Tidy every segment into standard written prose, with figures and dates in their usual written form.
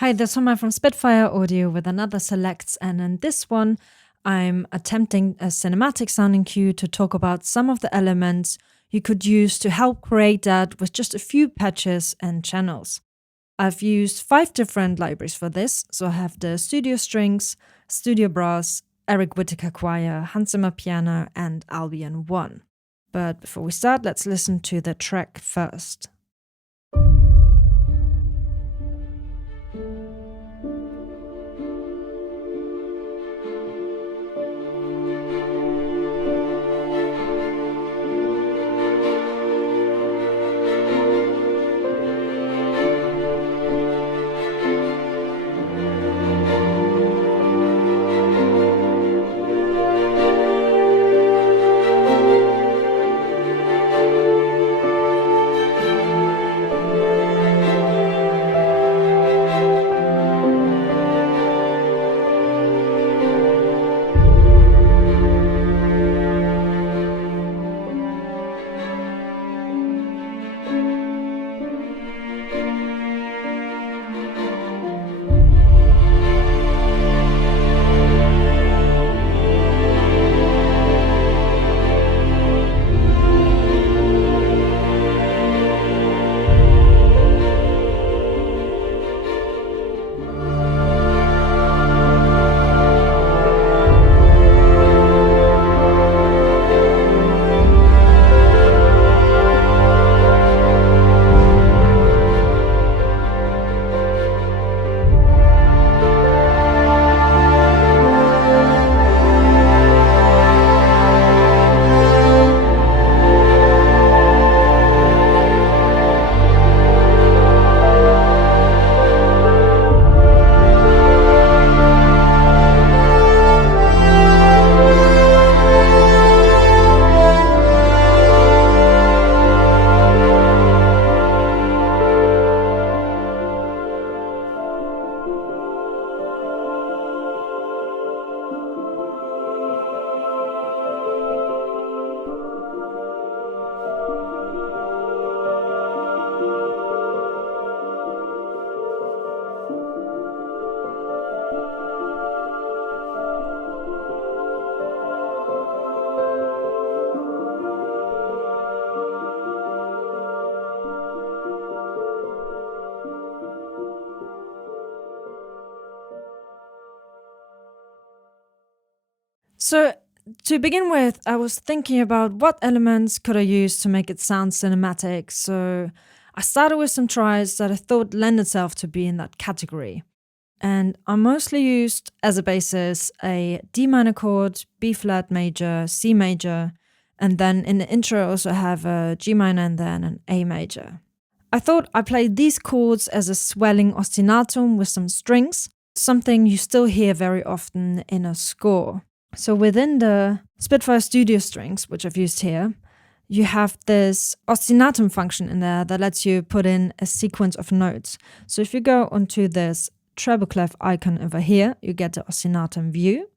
Hi, this is Homay from Spitfire Audio with another Selects, and in this one, I'm attempting a cinematic sounding cue to talk about some of the elements you could use to help create that with just a few patches and channels. I've used 5 different libraries for this, so I have the Studio Strings, Studio Brass, Eric Whitacre Choir, Hans Zimmer Piano, and Albion One. But before we start, let's listen to the track first. So, to begin with, I was thinking about what elements could I use to make it sound cinematic. So, I started with some tries that I thought lend itself to be in that category. And I mostly used as a basis a D minor chord, B flat major, C major, and then in the intro I also have a G minor and then an A major. I thought I played these chords as a swelling ostinatum with some strings, something you still hear very often in a score. So within the Spitfire Studio Strings, which I've used here, you have this ostinatum function in there that lets you put in a sequence of notes. So if you go onto this treble clef icon over here, you get the ostinatum view.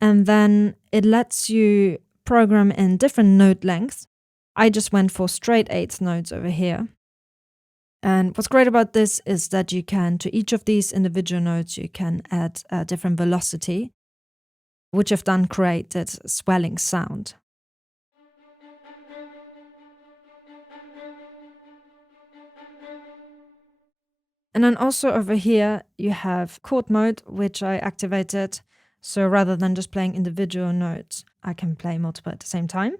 And then it lets you program in different note lengths. I just went for straight eighth notes over here. And what's great about this is that you can, to each of these individual notes, you can add a different velocity, which have done create that swelling sound. And then also over here, you have chord mode, which I activated. So rather than just playing individual notes, I can play multiple at the same time.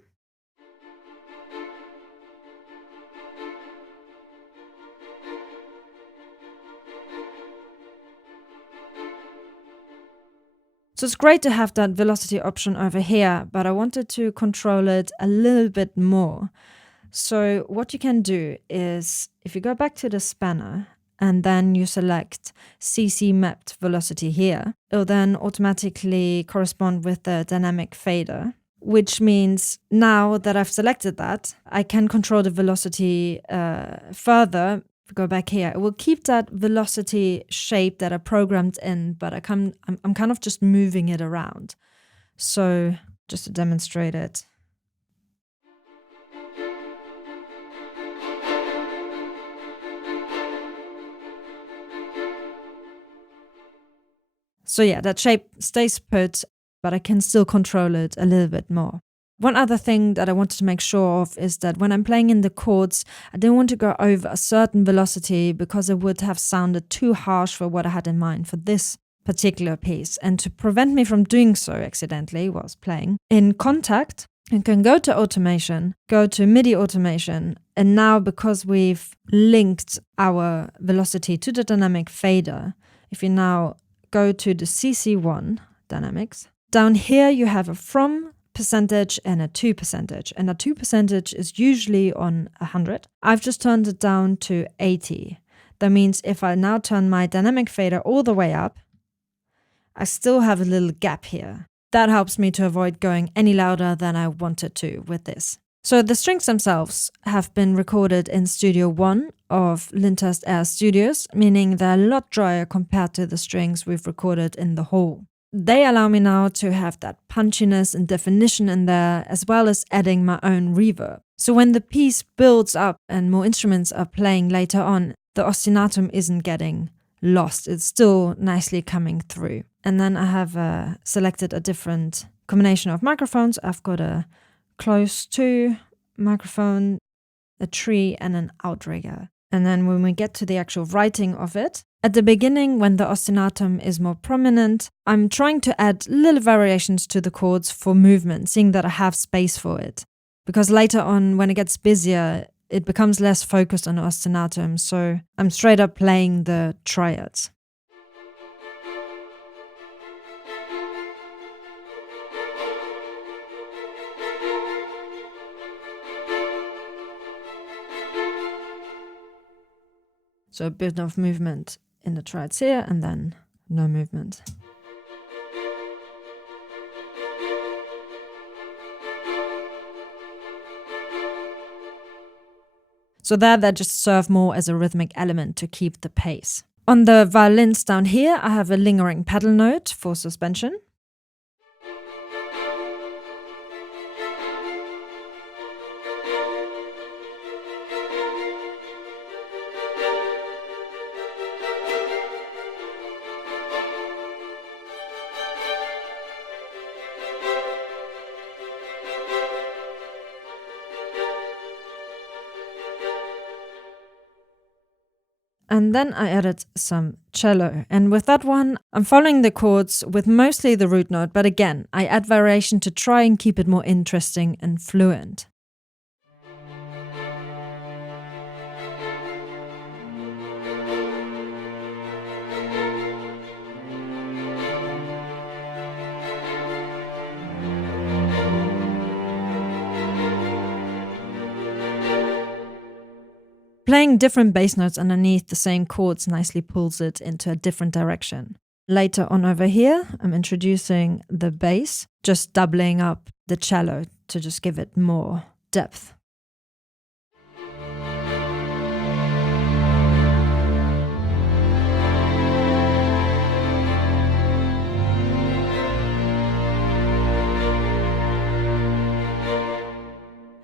So it's great to have that velocity option over here, but I wanted to control it a little bit more. So what you can do is, if you go back to the spanner and then you select CC mapped velocity here, it'll then automatically correspond with the dynamic fader, which means now that I've selected that, I can control the velocity further. Go back here, it will keep that velocity shape that I programmed in, but I'm kind of just moving it around. So just to demonstrate it. So yeah, that shape stays put, but I can still control it a little bit more. One other thing that I wanted to make sure of is that when I'm playing in the chords, I didn't want to go over a certain velocity because it would have sounded too harsh for what I had in mind for this particular piece. And to prevent me from doing so accidentally whilst playing, in Contact, you can go to automation, go to MIDI automation, and now because we've linked our velocity to the dynamic fader, if you now go to the CC1 dynamics, down here you have a from percentage and a to percentage, and a to percentage is usually on 100. I've just turned it down to 80. That means if I now turn my dynamic fader all the way up, I still have a little gap here. That helps me to avoid going any louder than I wanted to with this. So the strings themselves have been recorded in Studio One of Lyndhurst Air Studios, meaning they're a lot drier compared to the strings we've recorded in the hall. They allow me now to have that punchiness and definition in there, as well as adding my own reverb. So when the piece builds up and more instruments are playing later on, the ostinatum isn't getting lost. It's still nicely coming through. And then I have selected a different combination of microphones. I've got a close to microphone, a tree, and an outrigger. And then when we get to the actual writing of it, at the beginning, when the ostinatum is more prominent, I'm trying to add little variations to the chords for movement, seeing that I have space for it. Because later on, when it gets busier, it becomes less focused on ostinatum, so I'm straight up playing the triads. So a bit of movement in the triads here, and then no movement. So that just serve more as a rhythmic element to keep the pace. On the violins down here, I have a lingering pedal note for suspension. And then I added some cello. And with that one, I'm following the chords with mostly the root note, but again, I add variation to try and keep it more interesting and fluent. Playing different bass notes underneath the same chords nicely pulls it into a different direction. Later on over here, I'm introducing the bass, just doubling up the cello to just give it more depth.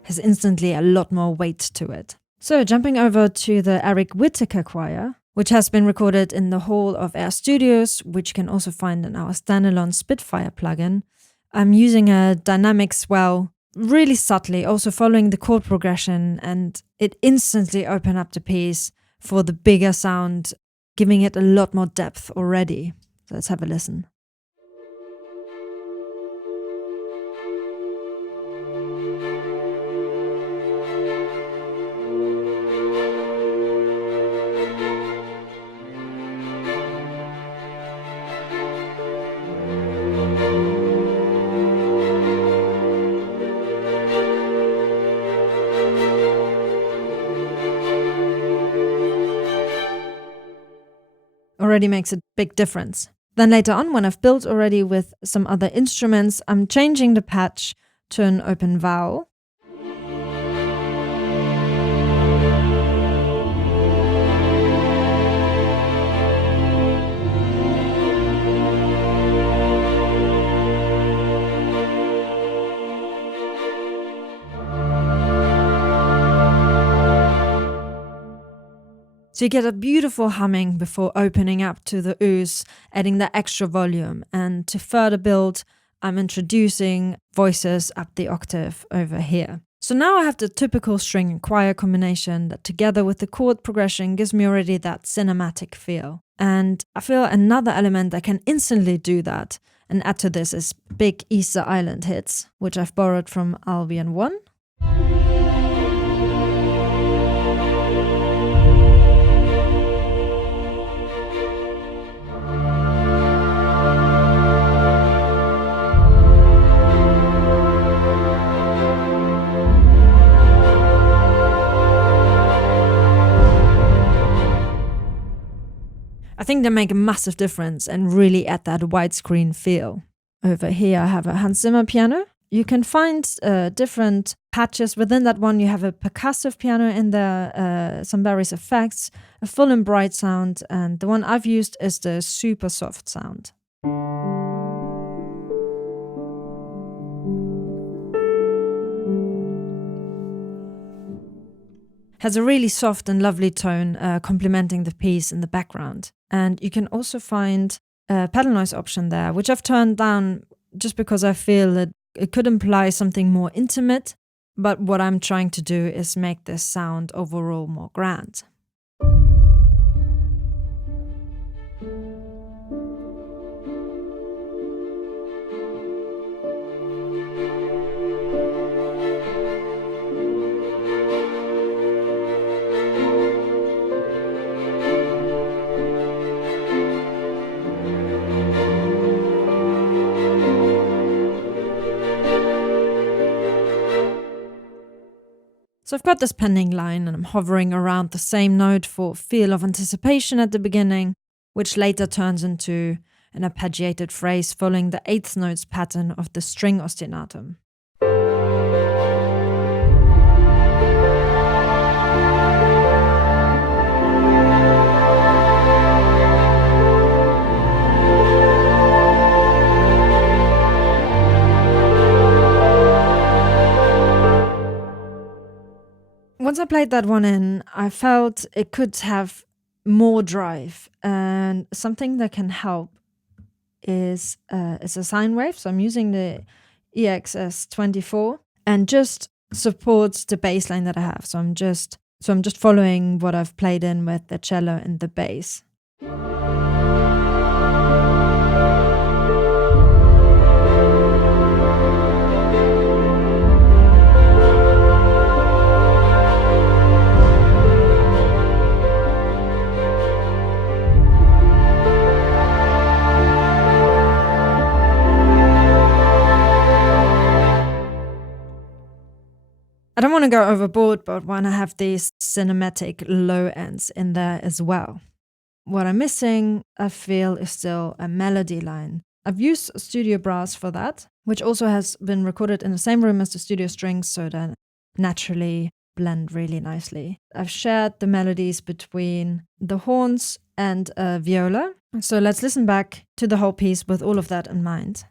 Has instantly a lot more weight to it. So jumping over to the Eric Whitacre Choir, which has been recorded in the Hall of Air Studios, which you can also find in our standalone Spitfire plugin. I'm using a dynamic swell really subtly, also following the chord progression, and it instantly opened up the piece for the bigger sound, giving it a lot more depth already. So let's have a listen. Already makes a big difference. Then later on, when I've built already with some other instruments, I'm changing the patch to an open vowel. So you get a beautiful humming before opening up to the ooze, adding that extra volume. And to further build, I'm introducing voices up the octave over here. So now I have the typical string and choir combination that together with the chord progression gives me already that cinematic feel. And I feel another element that can instantly do that and add to this is big Easter Island hits, which I've borrowed from Albion One. I think they make a massive difference and really add that widescreen feel. Over here I have a Hans Zimmer piano. You can find different patches. Within that one you have a percussive piano in there, some various effects, a full and bright sound, and the one I've used is the super soft sound. Has a really soft and lovely tone, complementing the piece in the background. And you can also find a pedal noise option there, which I've turned down just because I feel that it could imply something more intimate, but what I'm trying to do is make this sound overall more grand. So I've got this pending line and I'm hovering around the same note for feel of anticipation at the beginning, which later turns into an arpeggiated phrase following the eighth notes pattern of the string ostinatum. Once I played that one in, I felt it could have more drive, and something that can help is a sine wave. So I'm using the EXS24 and just supports the bass line that I have. So I'm just following what I've played in with the cello and the bass. I don't want to go overboard, but when I have these cinematic low ends in there as well. What I'm missing, I feel, is still a melody line. I've used studio brass for that, which also has been recorded in the same room as the studio strings, so that naturally blend really nicely. I've shared the melodies between the horns and viola. So let's listen back to the whole piece with all of that in mind.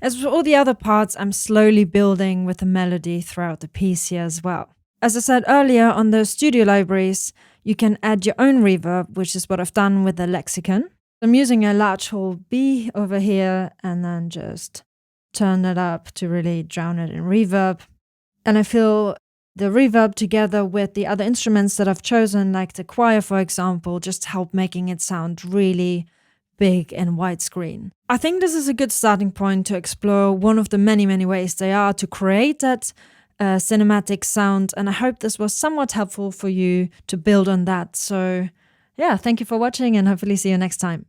As for all the other parts, I'm slowly building with the melody throughout the piece here as well. As I said earlier, on the studio libraries, you can add your own reverb, which is what I've done with the lexicon. I'm using a large hole B over here and then just turn it up to really drown it in reverb. And I feel the reverb together with the other instruments that I've chosen, like the choir, for example, just help making it sound really big and widescreen. I think this is a good starting point to explore one of the many, many ways there are to create that cinematic sound. And I hope this was somewhat helpful for you to build on that. So yeah, thank you for watching and hopefully see you next time.